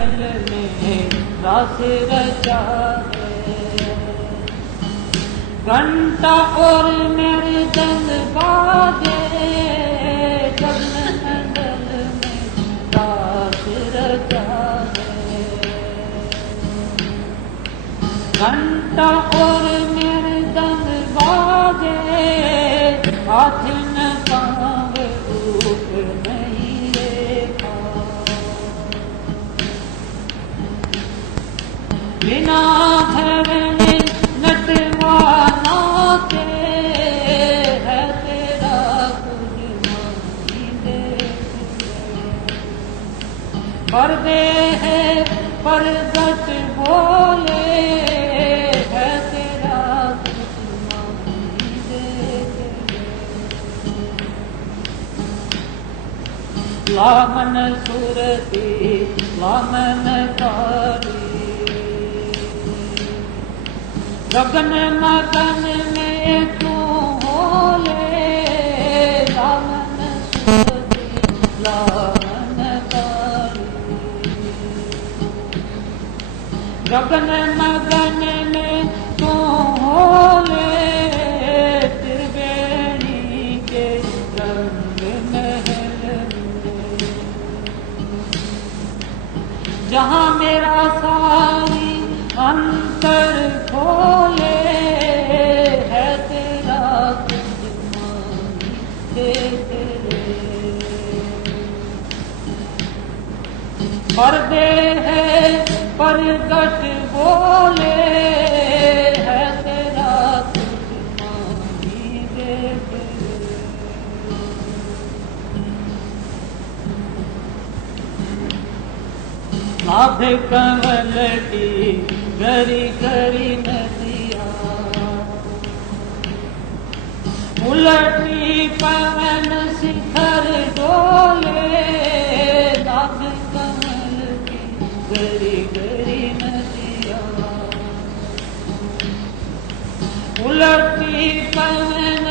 में रास रचा है। घंटा और मेरे दल बाजे गगन मंडल में रास रचा है। घंटा और मेरे दल बाजे हाथ न पावे रूप नहीं रेखा। बिना भरने नटवाना के है तेरा कुछ नहीं देखते। पर्दे है परगट बोले है तेरा कुछ नहीं देखते। लामन सुरती लामन कारी गगन मगन में तू होले। लामन सुरती लामन कारी गगन मगन में तू होले। त्रिवेणी के रंग महल जहाँ मेरा सारी अंतर खोले है तेरा कुछ नहीं देखते। पर्दे है परगट बोले है तेरा कुछ नहीं देखते। नाभ कमल की गरी गरी नदिया उलटी पवन शिखर डोले। नाभ कमल की गरी गरी नदिया उलटी पवन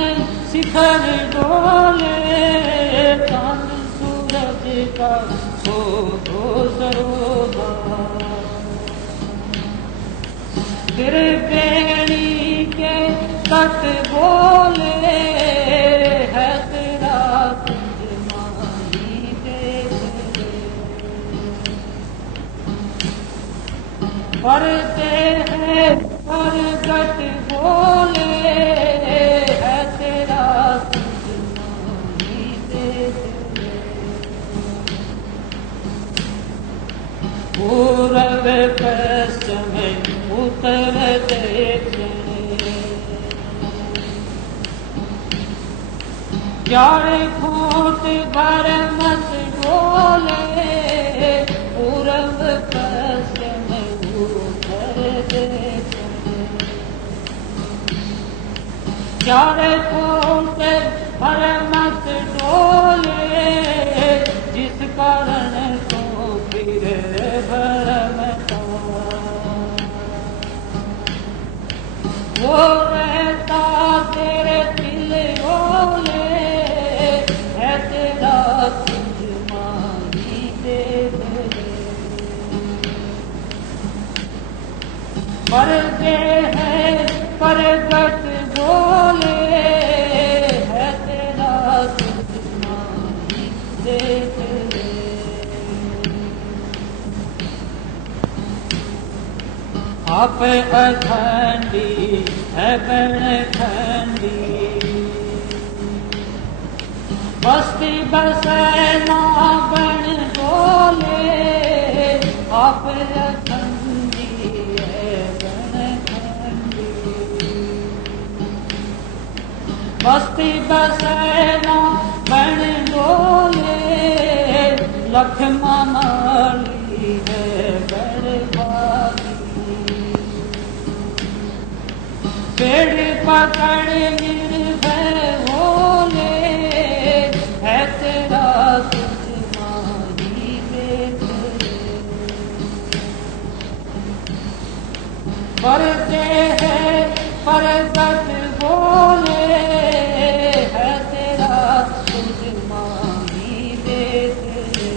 शिखर डोले। चांद सूरज का हो सरोदा त्रिवेणी के तट बोले है तेरा कुछ नहीं देखते। पर्दे है परगट बोले है तेरा कुछ नहीं देखते। पूरब पश्चिम उत्तर दक्षिण ग्यारह फूट भर मत डोले। पूरब पश्चिम उत्तर दक्षिण ग्यारह फूट भर मत डोले। जिस कारण को फिर भरमता वो रहता तेरे दिल ओले है तेरा कुछ मानी दे दे। पर्दे है परगट बोले है तेरा कुछ मानी दे दे। आप अखंडी है गणखंडी बस्ती बसैना बन बोले। आप अखंडी है गणखंडी बस्ती बसैना बन बोले। लख माली है बड़भागी पेड़ पकड़ निर्भय होले है तेरा कुछ नहीं देखते। पर्दे है परगट बोले है तेरा कुछ नहीं देखते।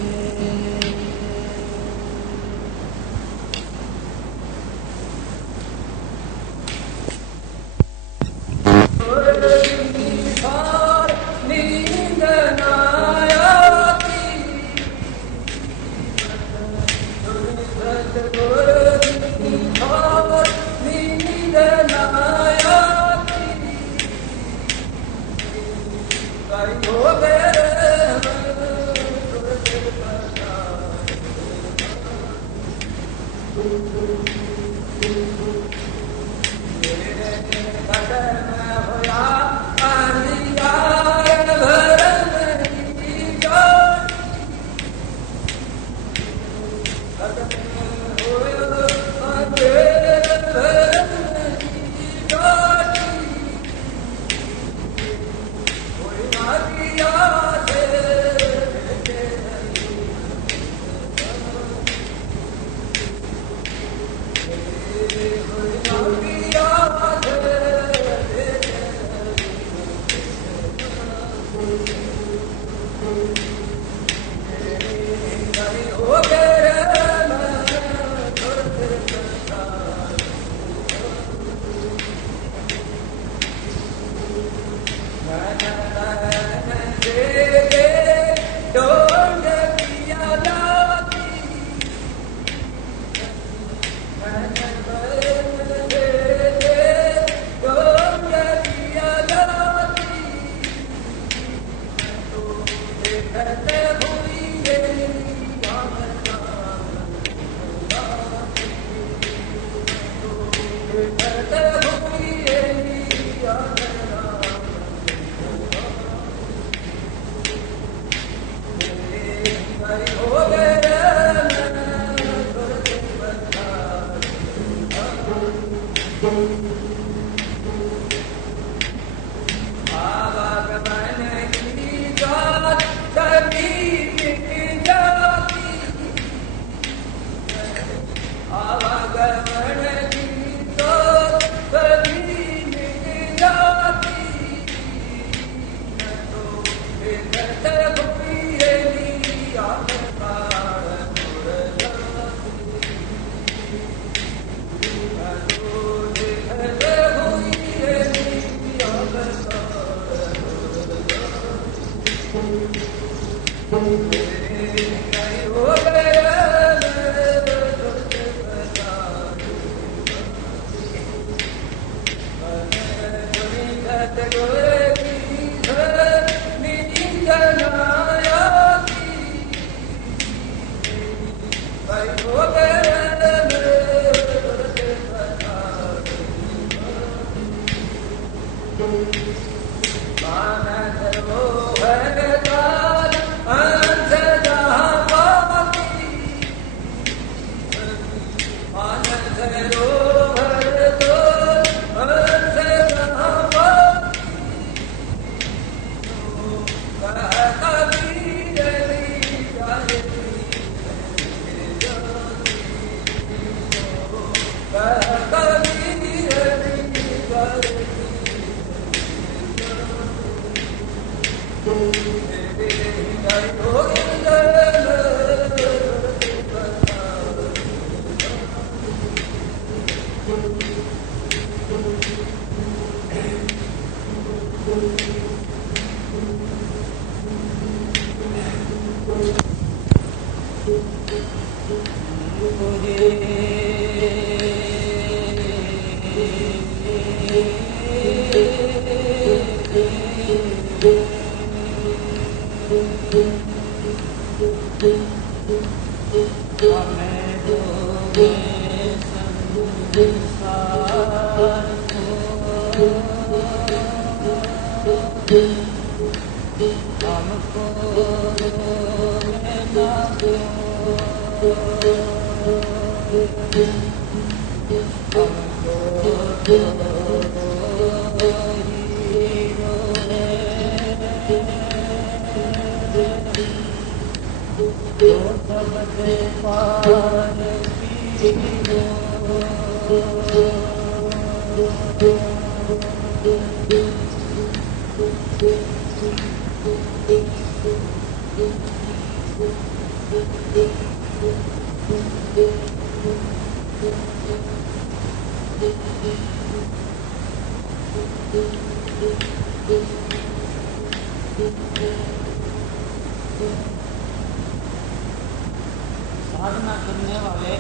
साधना करने वाले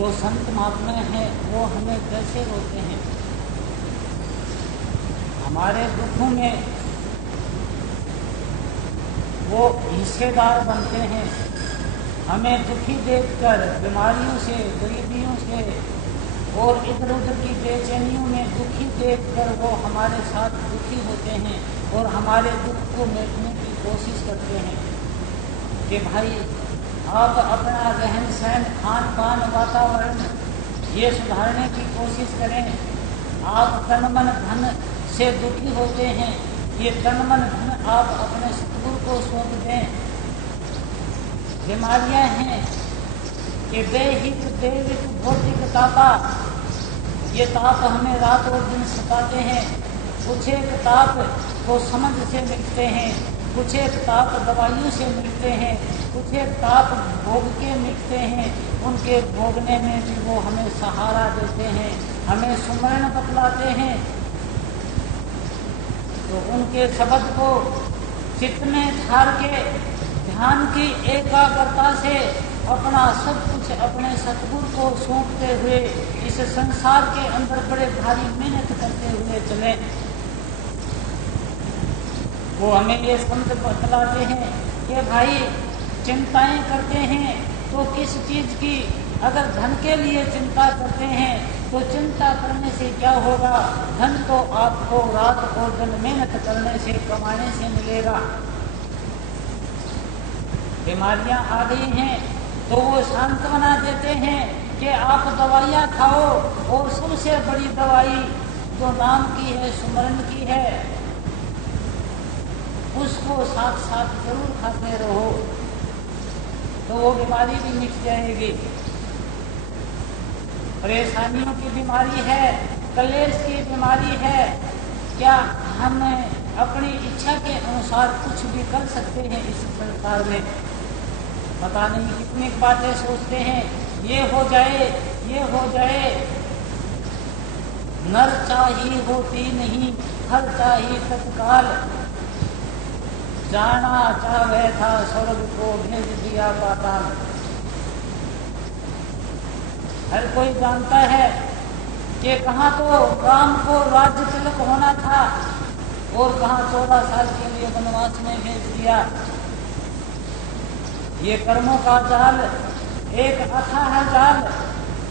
जो संत महात्मा हैं वो हमें कैसे रोकते हैं, हमारे दुखों में वो हिस्सेदार बनते हैं। हमें दुखी देखकर, बीमारियों से, गरीबियों से और इधर उधर की बेचैनियों में दुखी देखकर वो हमारे साथ दुखी होते हैं और हमारे दुख को मिटने की कोशिश करते हैं कि भाई आप अपना रहन सहन, खान पान, वातावरण ये सुधारने की कोशिश करें। आप तन मन धन से दुखी होते हैं, ये तन मन धन आप अपने सतगुरु को सौंप दें। बीमारियां हैं कि देहिक देविक भौतिक तापा, ये ताप हमें रात और दिन सताते हैं। कुछ एक ताप को समझ से मिलते हैं, कुछ एक ताप दवाइयों से मिलते हैं, कुछ एक ताप भोग के मिलते हैं। उनके भोगने में भी वो हमें सहारा देते हैं, हमें सुमरण बतलाते हैं। तो उनके शब्द को चित्त में धार के ध्यान की एकाग्रता से अपना सब कुछ अपने सतगुरु को सौंपते हुए इस संसार के अंदर बड़े भारी मेहनत करते हुए चले। वो हमें ये संत बतलाते हैं कि भाई चिंताएं करते हैं तो किस चीज की, अगर धन के लिए चिंता करते हैं तो चिंता करने से क्या होगा, धन तो आपको रात और दिन मेहनत करने से, कमाने से मिलेगा। बीमारियां आ गई हैं तो वो सांत्वना देते हैं कि आप दवाइयां खाओ और सबसे बड़ी दवाई जो नाम की है, सुमरन की है, उसको साथ साथ जरूर खाते रहो तो वो बीमारी भी मिट जाएगी। परेशानियों की बीमारी है, कलेश की बीमारी है, क्या हम अपनी इच्छा के अनुसार कुछ भी कर सकते हैं इस संसार में? पता नहीं कितनी बातें सोचते हैं, ये हो जाए, ये हो जाए। नर चाहिए होती नहीं, हर चाहिए तत्काल। जाना चाहे था स्वर्ग को, भेज दिया पाताल। हर कोई जानता है कि कहाँ तो राम को राज्य तिलक होना था और कहाँ 14 साल के लिए वनवास में भेज दिया। ये कर्मों का जाल एक अथाह जाल,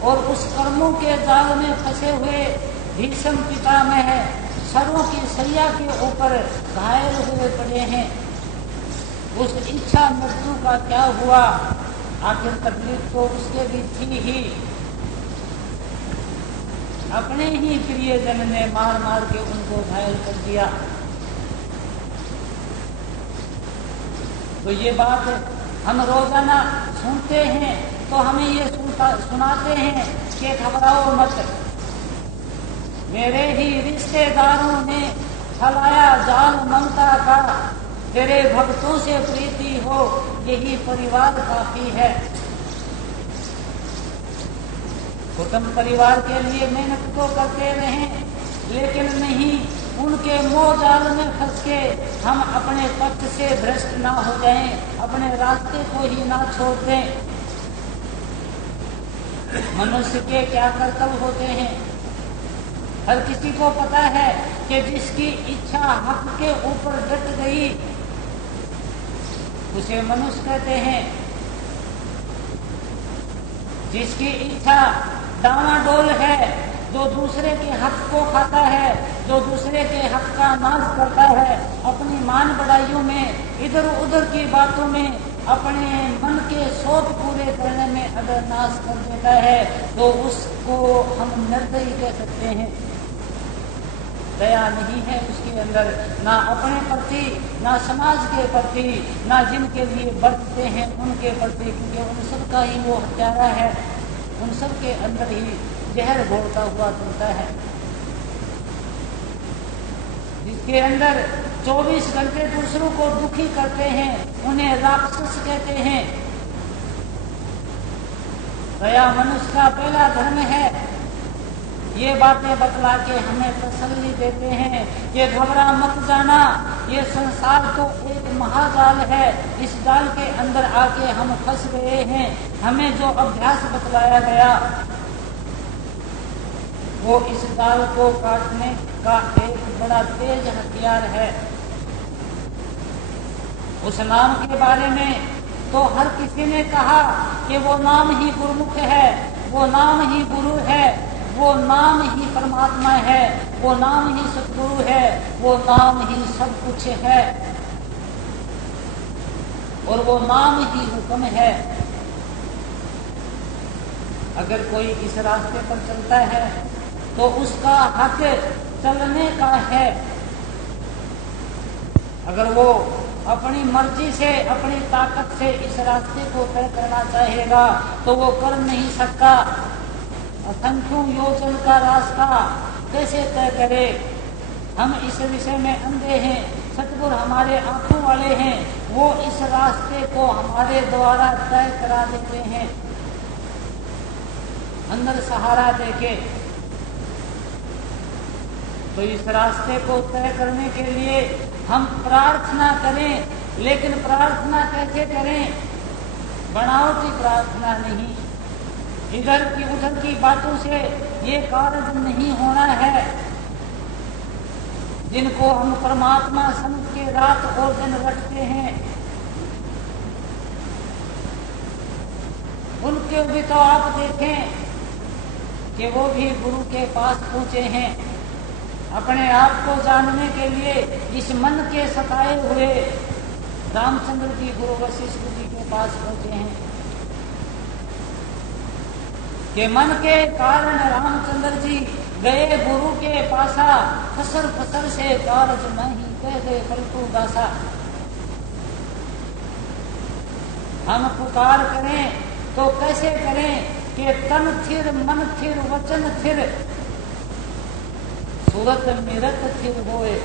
और उस कर्मों के जाल में फंसे हुए भीष्म पितामह सरों की सैया के ऊपर घायल हुए पड़े हैं। उस इच्छा मृत्यु का क्या हुआ? आखिर तकलीफ तो उसके भी थी ही। अपने ही प्रियजन ने मार मार के उनको घायल कर दिया। तो ये बात हम रोजाना सुनते हैं तो हमें ये सुनाते हैं कि घबराओ मत, मेरे ही रिश्तेदारों ने फैलाया जाल ममता का, तेरे भक्तों से प्रीति हो यही परिवार काफी है। कुटुंब परिवार के लिए मेहनत तो करते रहें, लेकिन नहीं उनके मोह जाल में फंस के हम अपने पक्ष से भ्रष्ट ना हो जाएं, अपने रास्ते को ही ना छोड़ दें। मनुष्य के क्या कर्तव्य होते हैं, हर किसी को पता है कि जिसकी इच्छा हक के ऊपर डट गई उसे मनुष्य कहते हैं। जिसकी इच्छा डामाडोल है, जो दूसरे के हक को खाता है, जो दूसरे के हक का नाश करता है, अपनी मान बढ़ाइयों में, इधर उधर की बातों में, अपने मन के शौक पूरे करने में अगर नाश कर देता है तो उसको हम निर्दयी कह सकते हैं। दया नहीं है उसके अंदर, ना अपने प्रति, ना समाज के प्रति, ना जिनके लिए बरतते हैं उनके प्रति, क्योंकि उन सब का ही वो हत्यारा है, उन सब के अंदर ही जहर घोलता हुआ चलता है। जिसके अंदर 24 घंटे दूसरों को दुखी करते हैं उन्हें राक्षस कहते हैं। दया मनुष्य का पहला धर्म है। ये बातें बतला के हमें तसल्ली देते हैं कि घबरा मत जाना, ये संसार तो एक महाजाल है, इस जाल के अंदर आके हम फंस गए हैं। हमें जो अभ्यास बतलाया गया वो इस जाल को काटने का एक बड़ा तेज हथियार है। उस नाम के बारे में तो हर किसी ने कहा कि वो नाम ही गुरुमुख है, वो नाम ही गुरु है, वो नाम ही परमात्मा है, वो नाम ही सतगुरु है, वो नाम ही सब कुछ है और वो नाम ही हुक्म है। अगर कोई इस रास्ते पर चलता है तो उसका हक चलने का है। अगर वो अपनी मर्जी से, अपनी ताकत से इस रास्ते को तय करना चाहेगा तो वो कर नहीं सकता। असंख्यों योजन का रास्ता कैसे तय करे? हम इस विषय में अंधे हैं, सतगुरु हमारे आंखों वाले हैं, वो इस रास्ते को हमारे द्वारा तय करा देते हैं अंदर सहारा देके। तो इस रास्ते को तय करने के लिए हम प्रार्थना करें, लेकिन प्रार्थना कैसे करें? बनावटी प्रार्थना नहीं, इधर की उधर की बातों से ये कार्य नहीं होना है। जिनको हम परमात्मा समझ के रात और दिन रखते हैं उनके भी तो आप देखें कि वो भी गुरु के पास पहुंचे हैं। अपने आप को जानने के लिए इस मन के सताए हुए रामचंद्र जी गुरु वशिष्ठ जी के पास पहुंचे हैं कि मन के कारण रामचंद्र जी गए गुरु के पासा, फसर फसर से कारज नहीं कह गए पलटू दासा। हम पुकार करें तो कैसे करें कि तन थिर, मन थिर, वचन थिर, सूरत मिरत थिर होए।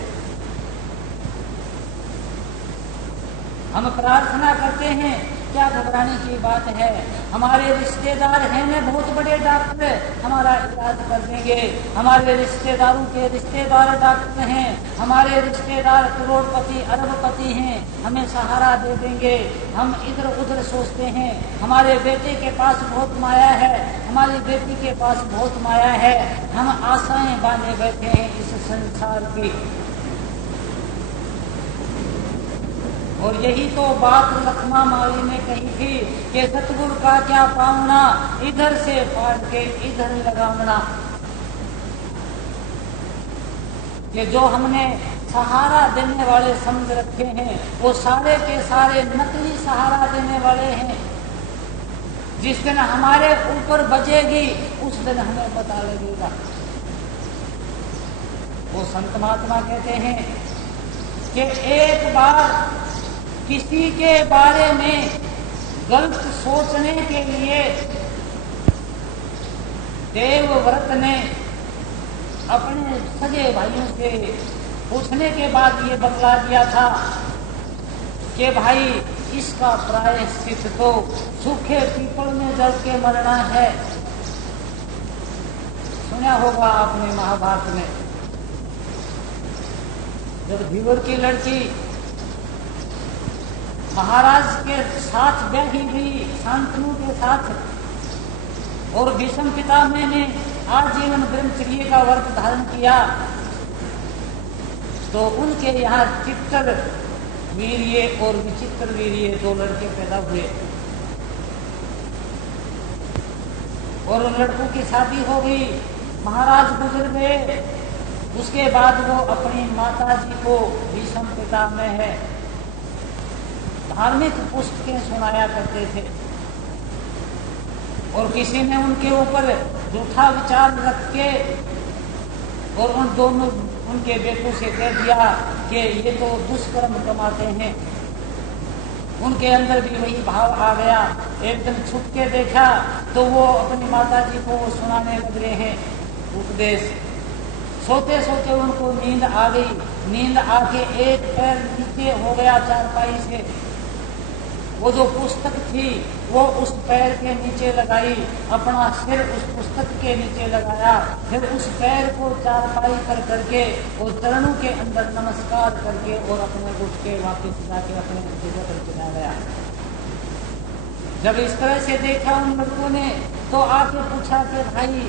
हम प्रार्थना करते हैं, क्या घबराने की बात है? हमारे रिश्तेदार हैं ना बहुत बड़े डॉक्टर, हमारा इलाज कर देंगे। हमारे रिश्तेदारों के रिश्तेदार डॉक्टर हैं, हमारे रिश्तेदार करोड़पति अरबपति हैं, हमें सहारा दे देंगे। हम इधर उधर सोचते हैं, हमारे बेटे के पास बहुत माया है, हमारी बेटी के पास बहुत माया है। हम आशाएं बांधे बैठे हैं इस संसार की। और यही तो बात लखमा माली ने कही थी कि सतगुरु का क्या पावना, इधर से फाड़ के इधर लगावना। कि जो हमने सहारा देने वाले समझ रखे हैं वो सारे के सारे नकली सहारा देने वाले हैं। जिस दिन हमारे ऊपर बजेगी उस दिन हमें पता लगेगा। वो संत महात्मा कहते हैं कि एक बार किसी के बारे में गलत सोचने के लिए देवव्रत ने अपने सगे भाइयों से पूछने के बाद ये बतला दिया था कि भाई इसका प्रायश्चित तो सूखे पीपल में जल के मरना है। सुना होगा आपने महाभारत में, जब धीवर की लड़की महाराज के साथ बैठी हुई, शांतनु के साथ, और भीष्म पितामह ने आजीवन ब्रह्मचर्य का व्रत धारण किया तो उनके यहाँ चित्तर वीर्य और विचित्र वीर्य दो लड़के पैदा हुए और उन लड़कों की शादी हो गई। महाराज गुजर गए। उसके बाद वो अपनी माता जी को भीष्म पितामह है धार्मिक पुस्तकें सुनाया करते थे और किसी ने उनके ऊपर झूठा विचार रख के और उन दोनों उनके बेटों से कह दिया कि ये तो दुष्कर्म कमाते हैं। उनके अंदर भी वही भाव आ गया। एक दिन छुप के देखा तो वो अपनी माता जी को सुनाने लग रहे हैं उपदेश। सोते सोते उनको नींद आ गई। नींद आके एक पैर नीचे हो गया चारपाई से, वो जो पुस्तक थी वो उस पैर के नीचे लगाई, अपना सिर उस पुस्तक के नीचे लगाया, फिर उस पैर को चारपाई कर करके और चरणों के अंदर नमस्कार करके और अपने उठ के वापिस जाके अपने जगह पर चला गया। जब इस तरह से देखा उन लड़कों ने तो आके पूछा कि भाई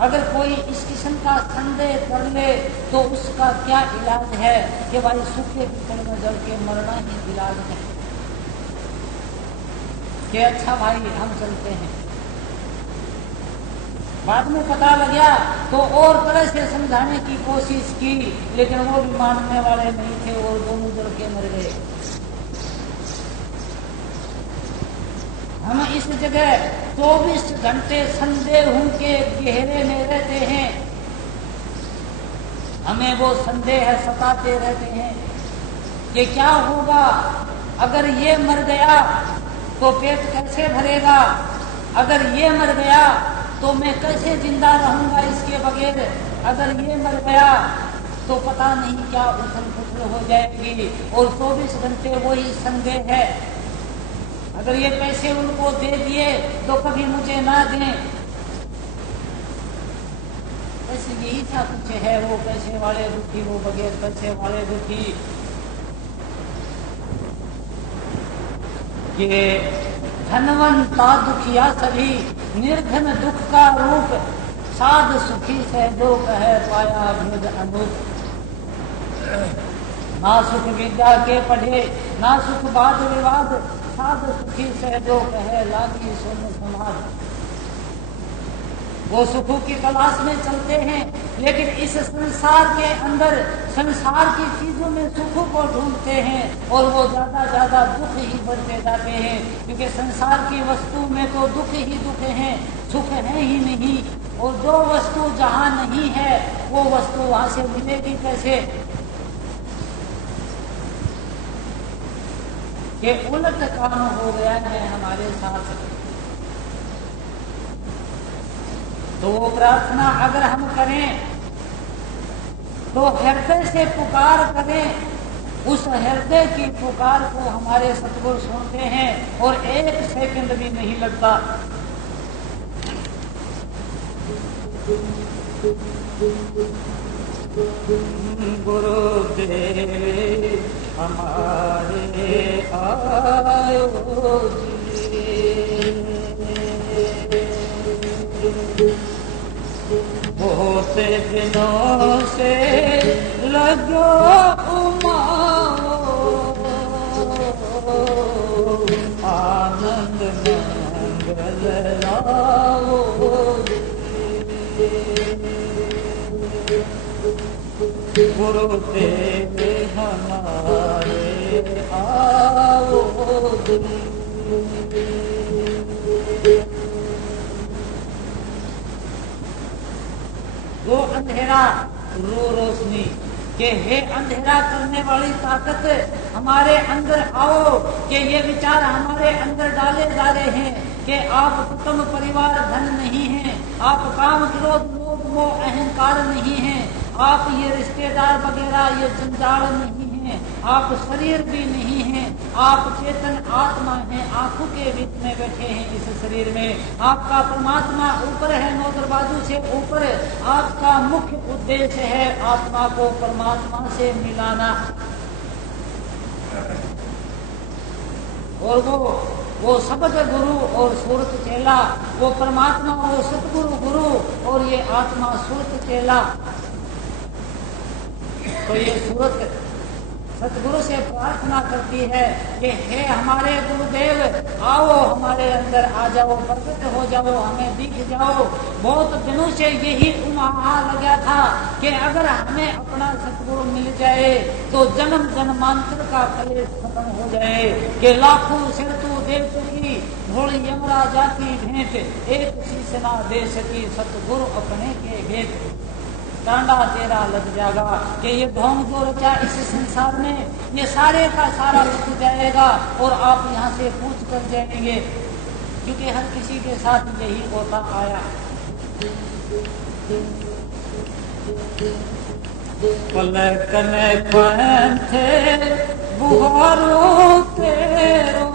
अगर कोई इस किस्म का संदेह कर ले तो उसका क्या इलाज है? कि भाई सूखे पीपल में जल के मरना ही इलाज है। कि अच्छा भाई हम चलते हैं। बाद में पता लगा तो और तरह से समझाने की कोशिश की, लेकिन वो भी मानने वाले नहीं थे और दोनों जल के मर गए। हम इस जगह 24 घंटे संदेह के घेरे में रहते हैं। हमें वो संदेह सताते रहते हैं कि क्या होगा अगर ये मर गया तो पेट कैसे भरेगा, अगर ये मर गया तो मैं कैसे जिंदा रहूंगा इसके बगैर, अगर ये मर गया तो पता नहीं क्या उथल पुथल हो जाएगी। और 24 घंटे वही संदेह है। अगर ये पैसे उनको दे दिए तो कभी मुझे ना दें। ऐसे यही था कुछ है, वो पैसे वाले दुखी, वो बगैर पैसे वाले दुखी। ये धनवंता दुखिया सभी, निर्धन दुख का रूप, साध सुखी से जो कहे पाया भेद अनूप। ना सुख विद्या के पढ़े, ना सुख वाद विवाद, साध सुखी से जो कहे लागी सुन समाज। वो सुखों की तलाश में चलते हैं, लेकिन इस संसार के अंदर संसार की चीजों में सुखों को ढूंढते हैं और वो ज्यादा दुख ही बढ़ते जाते हैं, क्योंकि संसार की वस्तु में तो दुख ही दुख है, सुख है ही नहीं। और जो वस्तु जहाँ नहीं है वो वस्तु वहां से मिलेगी कैसे? ये उलट काम हो गया है हमारे साथ। तो वो प्रार्थना अगर हम करें तो हृदय से पुकार करें। उस हृदय की पुकार को हमारे सतगुरु सुनते हैं और 1 सेकंड भी नहीं लगता। गुरुदेव हमारे आयो बहुत दिनों से लगो उमाओ, आनंद मंगल लाओ। गुरुदेव हमारे आओ। वो अंधेरा रो रोशनी के हे अंधेरा करने वाली ताकत हमारे अंदर आओ, कि ये विचार हमारे अंदर डाले जा रहे हैं कि आप कुटुंब परिवार धन नहीं है, आप काम क्रोध लोभ मोह अहंकार नहीं है, आप ये रिश्तेदार वगैरह ये जंजाल नहीं है, आप शरीर भी नहीं है, आप चेतन आत्मा है, आंखों के बीच में बैठे हैं इस शरीर में। आपका परमात्मा ऊपर है, 9 दरवाजों से ऊपर। आपका मुख्य उद्देश्य है आत्मा को परमात्मा से मिलाना। और वो शब्द गुरु और सूरत चेला, वो परमात्मा वो सतगुरु गुरु और ये आत्मा सूरत चेला। तो ये सूरत सतगुरु से प्रार्थना करती है कि हे हमारे गुरुदेव आओ, हमारे अंदर आ जाओ, प्रकट हो जाओ, हमें दिख जाओ। बहुत दिनों से यही उम्मीद लगा था कि अगर हमें अपना सतगुरु मिल जाए तो जन्म जन्मांतर का कलेश खत्म हो जाए, कि लाखों सिर तू देव की भोली यमरा जाती भेंट, एक शीश ना दे सकी सतगुरु अपने के भेंट। डांडा तेरा लग जाएगा कि ये ढोंग जो रचा इस संसार में ये सारे का सारा रुक जाएगा और आप यहाँ से पूछ कर जाएंगे, क्योंकि हर किसी के साथ यही होता आया। पलकन थे बुहारो तेरो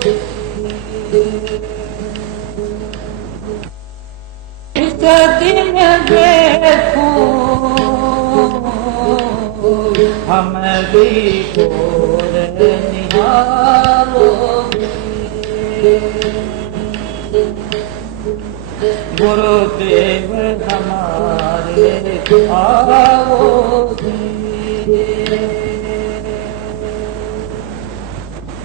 इस दिन देखूं हम भी और निहारोगे, गुरुदेव हमारे आओगे।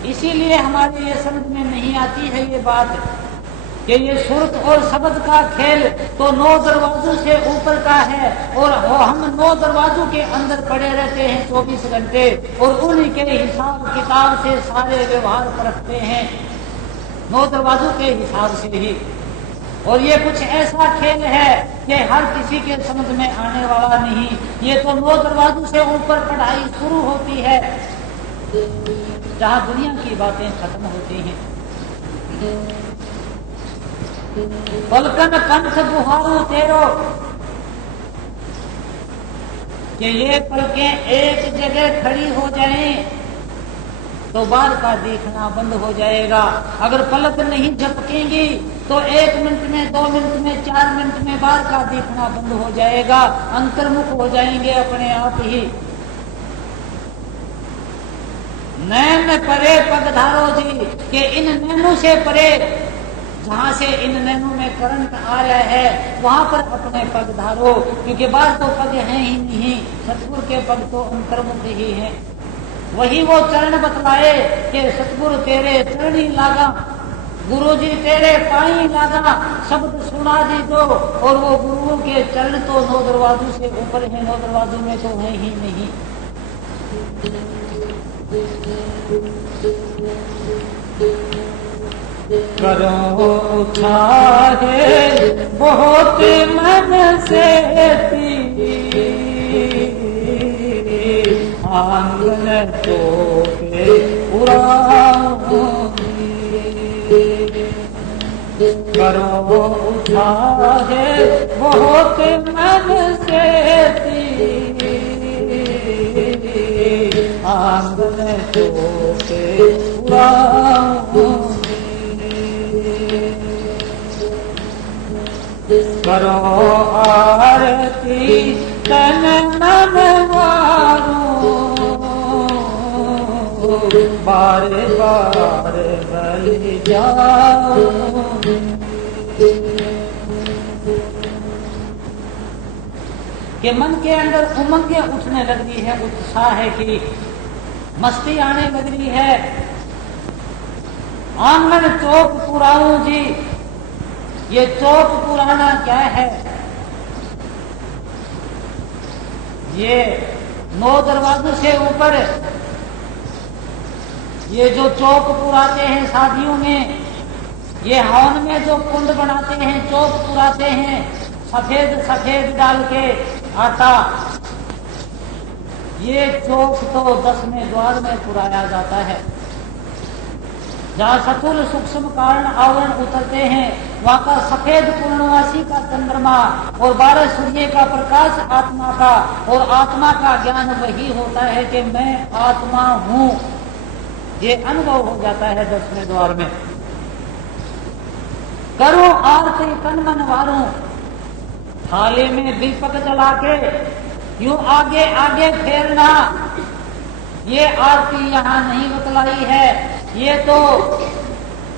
इसीलिए हमारे ये समझ में नहीं आती है ये बात कि ये सुरत और शब्द का खेल तो 9 दरवाजों से ऊपर का है और हम 9 दरवाजों के अंदर पड़े रहते हैं 24 घंटे और उन्हीं के हिसाब किताब से सारे व्यवहार परखते हैं, 9 दरवाजों के हिसाब से ही। और ये कुछ ऐसा खेल है कि हर किसी के समझ में आने वाला नहीं। ये तो 9 दरवाजों से ऊपर पढ़ाई शुरू होती है जहाँ दुनिया की बातें खत्म होती हैं। पलकन कंठ बुहारू तेरो, कि ये पलकें एक जगह खड़ी हो जाएं तो बाहर का देखना बंद हो जाएगा। अगर पलक नहीं झपकेंगी तो 1 मिनट में, 2 मिनट में, 4 मिनट में बाहर का देखना बंद हो जाएगा, अंतर्मुख हो जाएंगे अपने आप ही। नैन परे पगधारो जी, के इन नैनों से परे, जहाँ से इन नैनों में करंट आ रहा है वहां पर अपने पग धारो, क्योंकि बाहर तो पग हैं ही नहीं, सतगुरु के पग तो अंतर्मुख ही हैं। वही वो चरण बतलाए कि सतगुरु तेरे चरणी लागा, गुरु जी तेरे पाई लागा, शब्द सुना दी दो। और वो गुरुओं के चरण तो 9 दरवाजों से ऊपर है, 9 दरवाजों में तो है ही नहीं। करो उठाए बहुत मन से आंगन तो के उड़ाऊंगी, करो उठाए बहुत मन से आंगन तो के उड़ाऊंगी, करो आरती तन मन वारूं, बार बार बलि जाऊं। कि मन के अंदर उमंगें उठने लग रही है, उत्साह है कि मस्ती आने लग रही है। आंगन चौक पुराऊं जी, ये चौक पुराना क्या है? ये 9 दरवाजों से ऊपर ये जो चौक पुराते हैं शादियों में, ये हवन में जो कुंड बनाते हैं, चौक पुराते हैं सफेद सफेद डाल के आटा, ये चौक तो 10वें द्वार में पुराया जाता है। जहाँ सतुल सूक्ष्म कारण आवरण उतरते हैं वहाँ का सफेद पूर्णवासी का चंद्रमा और 12 सूर्य का प्रकाश आत्मा का, और आत्मा का ज्ञान वही होता है कि मैं आत्मा हूँ, ये अनुभव हो जाता है 10वें द्वार में। करो आरती तन मन वारूं, थाली में दीपक जला के यूं आगे आगे फेरना, ये आरती यहाँ नहीं बतलाई है। ये तो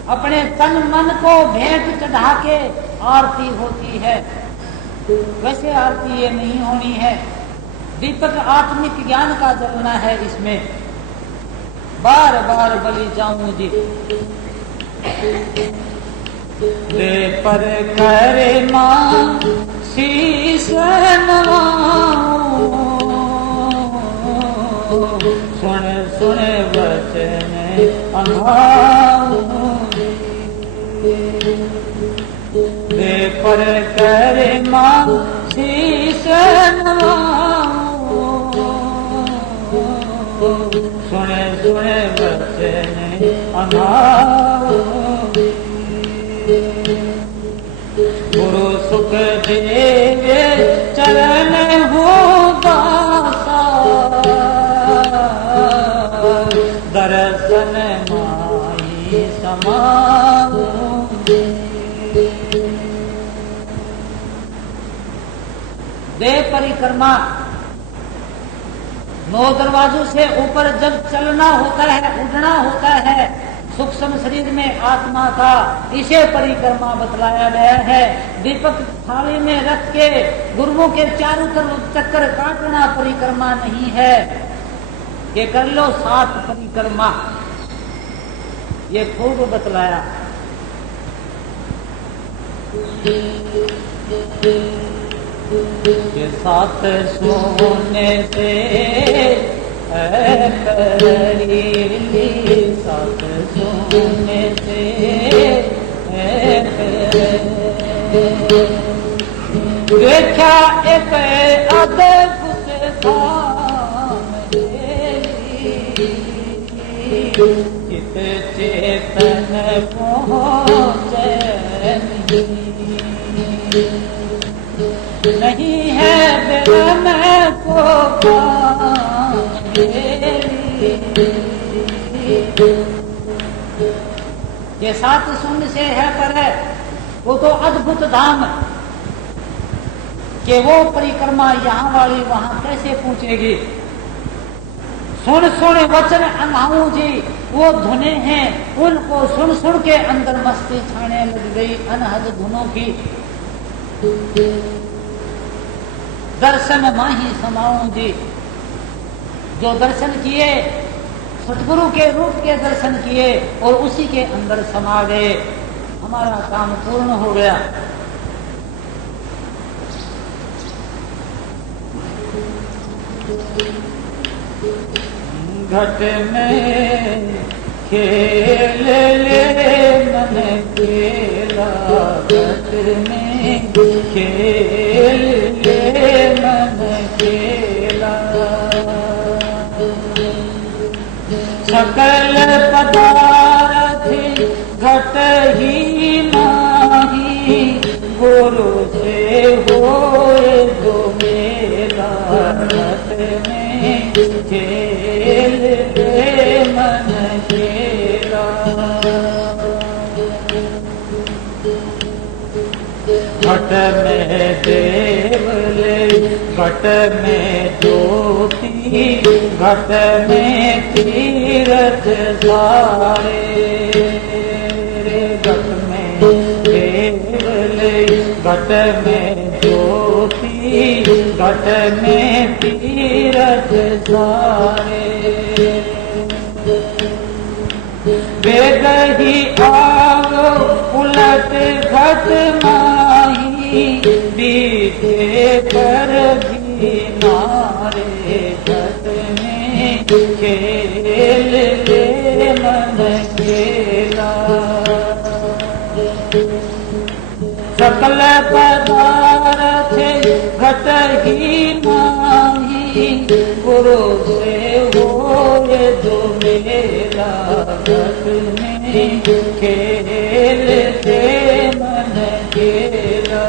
अपने तन मन को भेंट चढ़ा के आरती होती है, वैसे आरती ये नहीं होनी है। दीपक आत्मिक ज्ञान का जलना है इसमें। बार बार बलि जाऊं जी, दे पर करे मां शीश नवाऊं, सुन सुन वचन अभाऊं, दे पर करे मां शीश नवाऊं, सुन सुन वचन अभाऊं। गुरु सुख देवे चरण हो दासा, दर्शन माई देह परिक्रमा 9 दरवाजों से ऊपर जब चलना होता है, उड़ना होता है सूक्ष्म शरीर में आत्मा का, इसे परिक्रमा बतलाया गया है। दीपक थाली में रख के गुरुओं के चारों तरफ चक्कर काटना परिक्रमा नहीं है। ये कर लो 7 परिक्रमा, ये खूब बतलाया। ये 7 सोने से करीली, 7 सोने से देखा एक अद्भुत चित चेतन पहुँचे नहीं है बिरम को ये 7 शून्य से है पर है वो तो अद्भुत धाम कि वो परिक्रमा यहाँ वाली वहां कैसे पहुंचेगी। सुन सुन वचन अनाऊ जी वो धुने हैं, उनको सुन सुन के अंदर मस्ती छाने लग गई अनहद धुनों की। दर्शन माही समाऊं जी, जो दर्शन किए सतगुरु के रूप के दर्शन किए और उसी के अंदर समा गए, हमारा काम पूर्ण हो गया। घट में खेल ले मन खेला, घट में खेल ले मन खेला, सकल पदार्थ घट ही नाही, गुरु से होए दो मेला, घट में खेल ले मन खेला। घट में देव ले, घट में ज्योति, घट में तीरथ सारे, घट में देव ले, घट में ज्योति, घट में तीरथ सारे, वेद ही आवो उलट घट माही, बीते पर भी नारे, घट में खेल ले मन खेला, सकल पदार्थ घट ही नाही, गुरु से होए जो मेरा, घट में खेल ले मन खेला।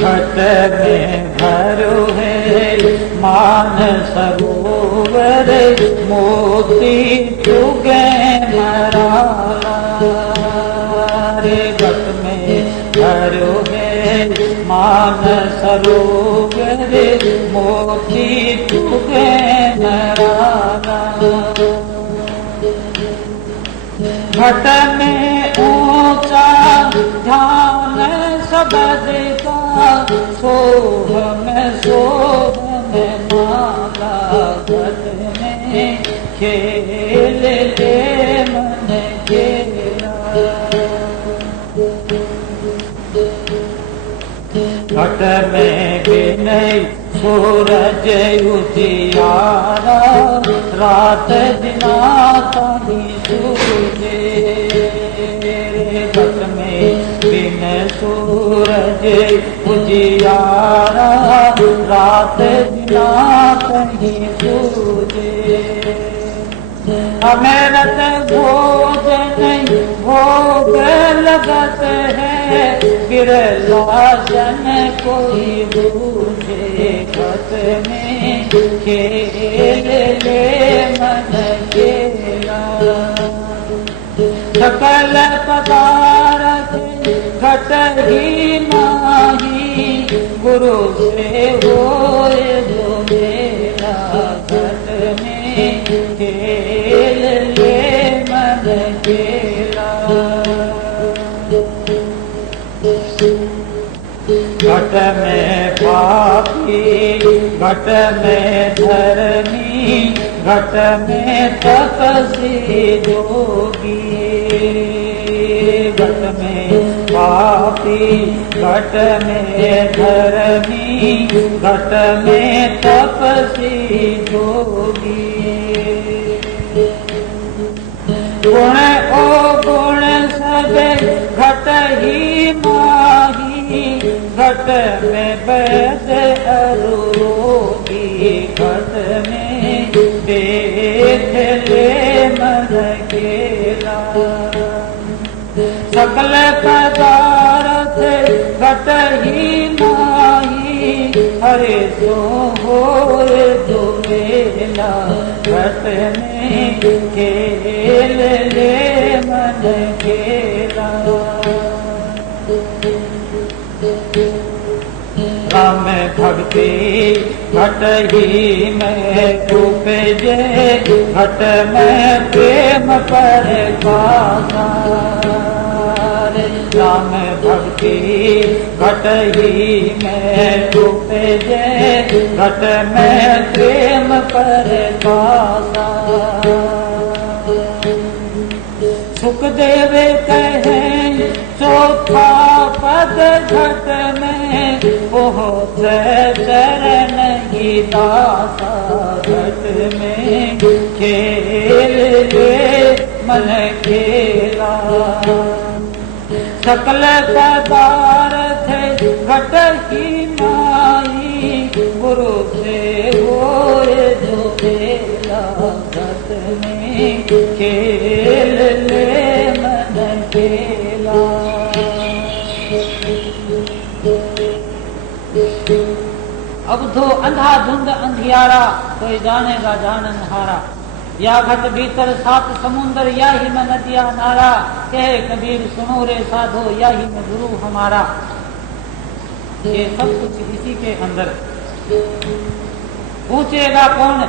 घट में भरो है मान सरोवर, मोती चुगे मराला, रे घट में भरो है मान सरोवर, मोती चुगे मराला, घट में ऊंचा ध्यान शब्द का, सोहम सोहम माला, घट में खेल ले मन खेला, घट में विनय सूरज उजियारा, रात दिना ताही सूझे, घट में विनय सूरज उजियारा, रात दिना ताही सूझे, अमृत भोजन भोग लगत है, बिरला जन कोई बूझे, घट में खेल ले मन खेला, सकल पदार्थ घट ही माही गुरु से होए जो मेरा घट में खेल ले मन खेला। घट में पापी घट में धर्मी घट में तपस्वी जोगी। घट में पापी घट में धर्मी घट में तपस्वी जोगी। गुण ओ गुण सब घट ही माही घट में वैद अरोगी। घट में देख ले मन केला। सकल पदार्थ घट ही माही हरे सो होए जो मेला। घट में खेल ले मन खेला। राम भक्ति घट ही में उपजे घट में प्रेम पर पासा। राम भक्ति घट ही में उपजे घट में प्रेम पर पासा। सुखदेव कहें चौथा पद घट में बहुत चरण ही दासा। घट में खेल ले मन खेला। सकल पदार्थ घट ही माही गुरु से होए जो मेला। घट में खेल ले मन खेला। अब तो अंधाधुंध अंधियारा कोई जानेगा जाननहारा। या घट भीतर सात समुंदर या ही में नदिया नारा। कहे कबीर सुनो रे साधो या ही में गुरु हमारा। ये सब कुछ इसी के अंदर। पूछेगा कौन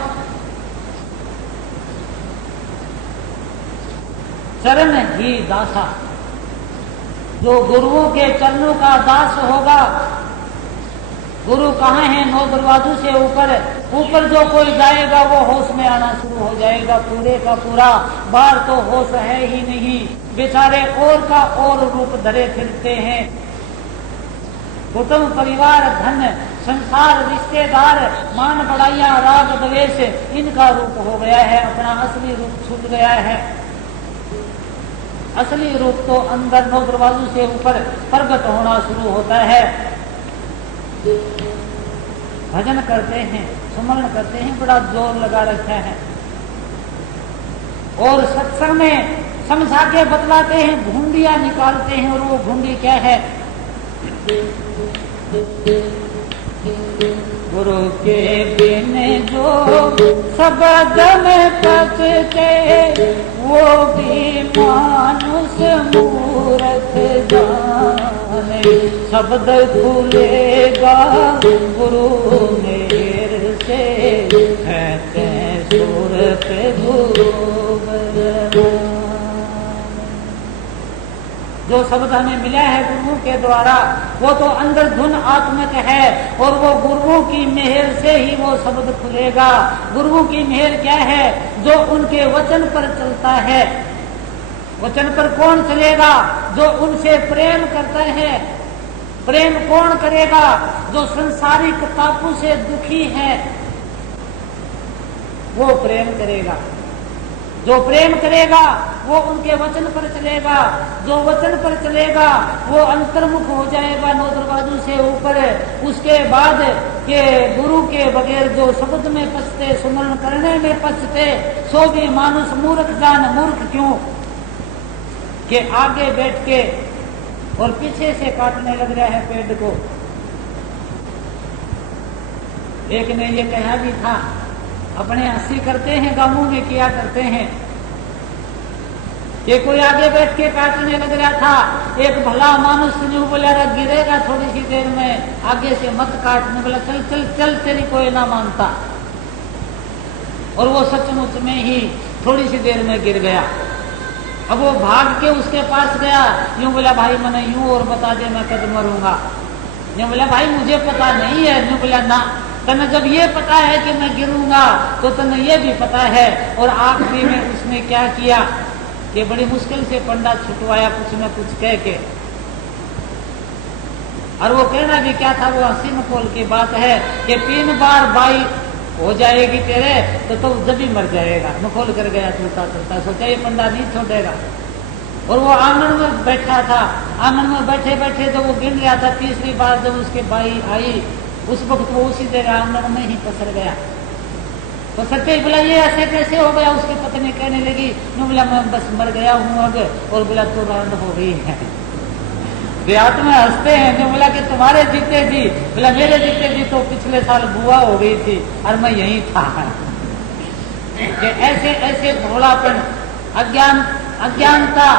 चरण ही दासा। जो गुरुओं के चरणों का दास होगा। गुरु कहाँ है? 9 दरवाजों से ऊपर। ऊपर जो कोई जाएगा वो होश में आना शुरू हो जाएगा पूरे का पूरा। बाहर तो होश है ही नहीं। बेचारे और का और रूप धरे फिरते हैं। कुटुंब परिवार धन संसार रिश्तेदार मान बढ़ाइया राग द्वेष इनका रूप हो गया है। अपना असली रूप छूट गया है। असली रूप तो अंदर 9 दरवाजों से ऊपर प्रकट होना शुरू होता है। भजन करते हैं सुमरण करते हैं बड़ा जोर लगा रखा है। और सत्संग में समझा के बतलाते हैं घुंडियां निकालते हैं। और वो घुंडी क्या है? गुरु के बिन जो शब्द में पचते वो भी मानुष मूर्ख जाने। शब्द खुलेगा गुरु मेर से कहते सुर पे गुरु बलवान। जो शब्द हमें मिला है गुरुओं के द्वारा वो तो अंदर धुन आत्मिक है। और वो गुरुओं की मेहर से ही वो शब्द खुलेगा। गुरुओं की मेहर क्या है? जो उनके वचन पर चलता है। वचन पर कौन चलेगा? जो उनसे प्रेम करता है। प्रेम कौन करेगा? जो संसारिक तापों से दुखी है वो प्रेम करेगा। जो प्रेम करेगा वो उनके वचन पर चलेगा। जो वचन पर चलेगा वो अंतर्मुख हो जाएगा 9 दरवाजों से ऊपर। उसके बाद के गुरु के बगैर जो शब्द में पछते सुमरण करने में पछते सो भी मानुष मूर्ख जान। मूर्ख क्यों? कि आगे बैठ के और पीछे से काटने लग रहा है पेड़ को। एक ने ये कहा भी था अपने हंसी करते हैं गांवों में किया करते हैं। कि कोई आगे बैठ के काटने लग रहा था, एक भला मानुष यूं बोला गिरेगा थोड़ी सी देर में, आगे से मत काटने, बोला चल चल चल, तेरी कोई ना मानता। और वो सचमुच में ही थोड़ी सी देर में गिर गया। अब वो भाग के उसके पास गया, यूं बोला भाई मैंने यूं और बता दे मैं कद मरूंगा। यूं बोला भाई मुझे पता नहीं है। यूं बोला ना, तने जब ये पता है कि मैं गिरूंगा तो तने ये भी पता है। और आखिरी में उसने क्या किया कि बड़ी मुश्किल से पंडा छुटवाया कुछ न कुछ कह के। और वो कहना भी क्या था, वो हंसी मखौल की बात है कि 3 बार बाई हो जाएगी तेरे तो जब भी मर जाएगा। मखौल कर गया चलता चलता, सोचा ये पंडा नहीं छोड़ेगा। और वो आंगन में बैठा था, आंगन में बैठे बैठे जब वो गिन रहा था, तीसरी बार जब उसके बाई आई, उस वक्त वो उसी जगह आंगन में ही पसर गया। तो सत्य बोला ये ऐसे कैसे हो गया? उसकी पत्नी कहने लगी, बोला मैं बस मर गया हूँ अब। और बोला तो रंड हो गई है। देहात में हंसते हैं। जो बोला कि तुम्हारे जीते जी, बोला मेरे जीते जी तो पिछले साल बुआ हो गई थी और मैं यही था। कि ऐसे ऐसे भोलापन, अज्ञानता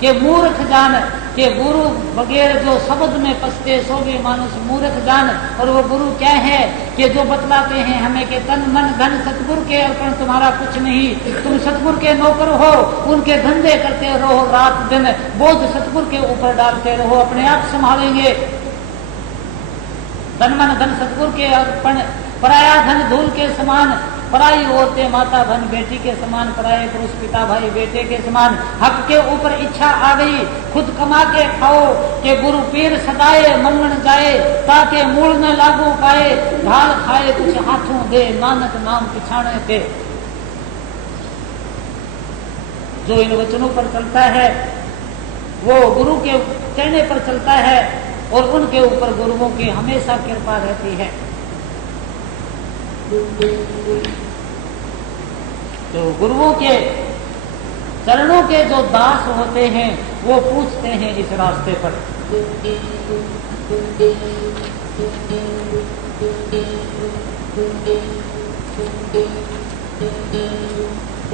के मूर्ख जान के गुरु वगैरह जो शब्द में पसते सो भी मानुष मूर्ख जान। और वो गुरु क्या है कि जो बतलाते हैं हमें कि तन मन धन सतगुरु के अर्पण, तुम्हारा कुछ नहीं, तुम सतगुरु के नौकर हो, उनके धंधे करते रहो, रात दिन बोझ सतगुरु के ऊपर डालते रहो, अपने आप संभालेंगे। तन मन धन सतगुरु के अर्पण, पराया धन धूल के समान, पराई औरतें माता धन बेटी के समान, पराये पुरुष पिता भाई बेटे के समान। हक के ऊपर इच्छा आ गई, खुद कमा के खाओ कि गुरु पीर सदाए मंगन जाए, ताकि मूल न लागू पाए, ढाल खाए कुछ हाथों दे, नानक नाम पिछाने के। जो इन वचनों पर चलता है वो गुरु के कहने पर चलता है और उनके ऊपर गुरुओं की हमेशा कृपा रहती है। तो गुरुओं के चरणों के जो दास होते हैं वो पूछते हैं इस रास्ते पर,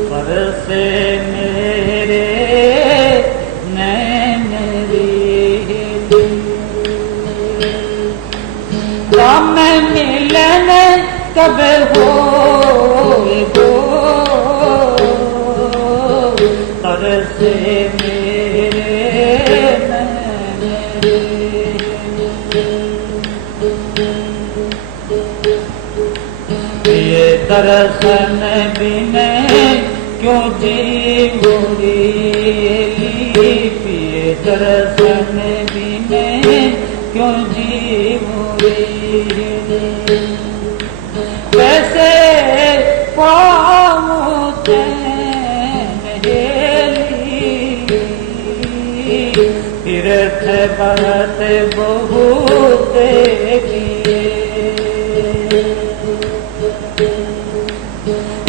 पर से मेरे नैन राम मिलन कब हो गो, तरस मेरे ये दर्शन बिने क्यों जी गोरी, पिए दर्शन बिने क्यों जी गोरी। वैसे पाऊं तीर्थ भरत बहुत किए,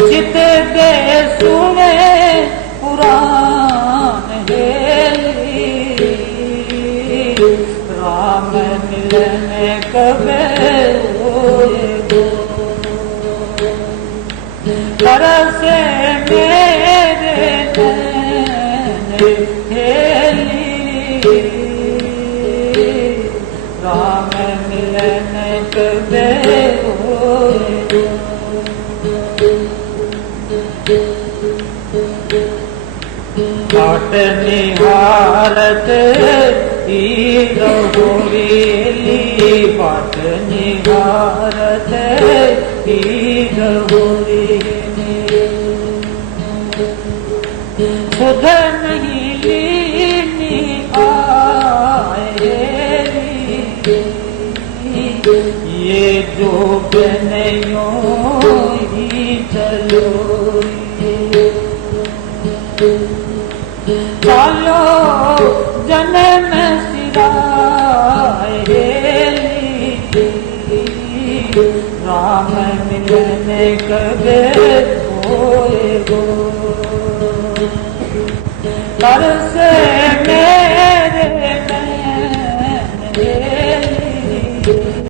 चित दे सुने पुराण हेली, राम मिलन कबे तरस मेरे नैन हेली, राम मिलन कबे होए। बाट निहारत ही रहोली, बाट निहारत ही रहोली, खुद नहीं लीनी आए, ये जो बनयो ही चलो, चलो जन्म सिराए, राम मिलन कबे होए गो, तरसे